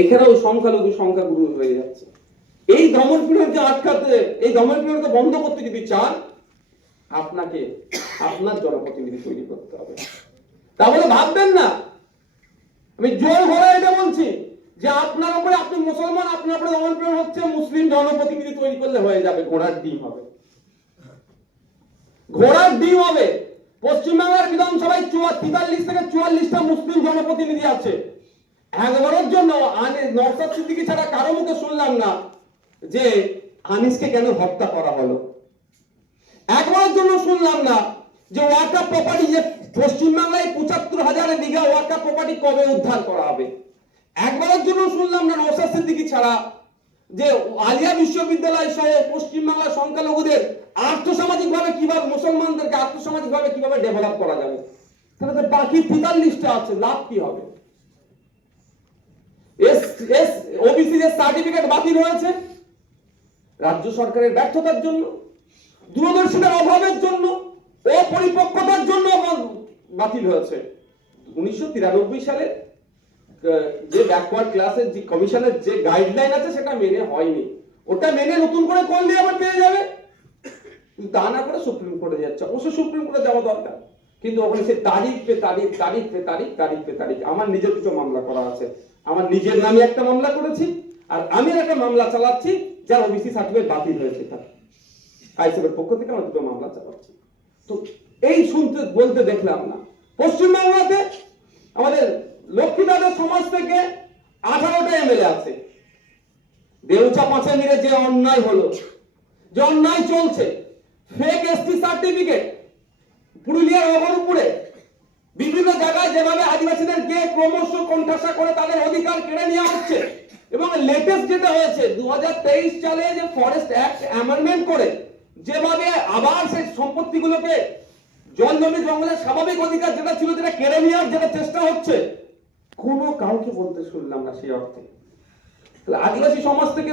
এখানেও সংখ্যালঘু সংখ্যাগুরু হয়ে যাচ্ছে। এই দমনপীড়নকে আটকাতে, এই দমনপীড়নকে বন্ধ করতে যদি চান, আপনাকে আপনার জনপ্রতিনিধি তৈরি করতে হবে। তাহলে ভাববেন না আমি জোর ভরে এটা বলছি যে আপনার উপরে, আপনি মুসলমান, আপনার উপরে দমনপীড়ন হচ্ছে, মুসলিম জনপ্রতিনিধি তৈরি করলে হয়ে যাবে, ঘোড়ার ডিম হবে, ঘোড়ার ডিম হবে। পশ্চিমবাংলার বিধানসভায় 43 থেকে 44টা মুসলিম জনপ্রতিনিধি আছে। একবারের জন্য নওশাদ সিদ্দিকী ছাড়া কারো মুখে শুনলাম না যে আনিসকে কেন হত্যা করা হলো। একবারের জন্য শুনলাম না যে ওয়াকাফ প্রপার্টি, যে পশ্চিমবাংলায় ৭৫,০০০ বিঘা ওয়াকাফ প্রপার্টি কবে উদ্ধার করা হবে। একবারের জন্য শুনলাম না নওশাদ সিদ্দিকী ছাড়া যে আলিয়া বিশ্ববিদ্যালয় সহ পশ্চিমবাংলার সংখ্যালঘুদের আর্থসামাজিকভাবে কিভাবে, মুসলমানদেরকে আর্থসামাজিকভাবে কিভাবে ডেভেলপ করা যাবে। তাহলে তো বাকি ৪৩টা আছে, লাভ কি হবে? ওবিসি যে সার্টিফিকেট বাতিল হয়েছে রাজ্য সরকারের ব্যর্থতার জন্য, দূরদর্শিতার অভাবের জন্য, অপরিপক্কতার জন্য বাতিল হয়েছে। 1993 সালে যে ব্যাকওয়ার্ড ক্লাসের যে কমিশনের যে গাইডলাইন আছে সেটা মেনে হয়নি, ওটা মেনে নতুন করে করলে আবার পেয়ে যাবে। তা না করে সুপ্রিম কোর্টে যাচ্ছে। অবশ্য সুপ্রিম কোর্টে যাওয়া দরকার, কিন্তু ওখানে সে তারিখ পে তারিখ, তারিখ পে তারিখ, তারিখ পে তারিখ। আমার নিজের কিছু মামলা করা আছে, আমার নিজের নামে একটা মামলা করেছি, আর আমি একটা মামলা চালাচ্ছি যার ওবিসি সার্টিফিকেট বাতিল হয়েছে, তার আইসিএফের পক্ষ থেকে আমার দুটো মামলা চালাচ্ছি। তো এই শুনতে বলতে দেখলাম না। পশ্চিমবাংলাতে আমাদের লক্ষ্মীদাদের সমাজ থেকে 18টা এমএলএ আছে। দেউচা পাঁচে মিলে যে অন্যায় হলো, যে অন্যায় চলছে, ফেক এসটি সার্টিফিকেট পুরুলিয়ার অগরপুরে বিভিন্ন জায়গায় যেভাবে আদিবাসীদেরকে ক্রমশ কোণঠাসা করে তাদের অধিকার কেড়ে নেওয়া হচ্ছে, এবং লেটেস্ট যেটা হয়েছে 2023 সালে যে ফরেস্ট অ্যাক্ট অ্যামেন্ডমেন্ট করে যেভাবে আবার সেই সম্পত্তিগুলোকে, জল জমি জঙ্গলের স্বাভাবিক অধিকার যেটা ছিল যেটা কেড়ে নেওয়ার যেটা চেষ্টা হচ্ছে, কোনো কাউকে বলতে শুনলাম না সেই অর্থে। আদিবাসী সমাজ থেকে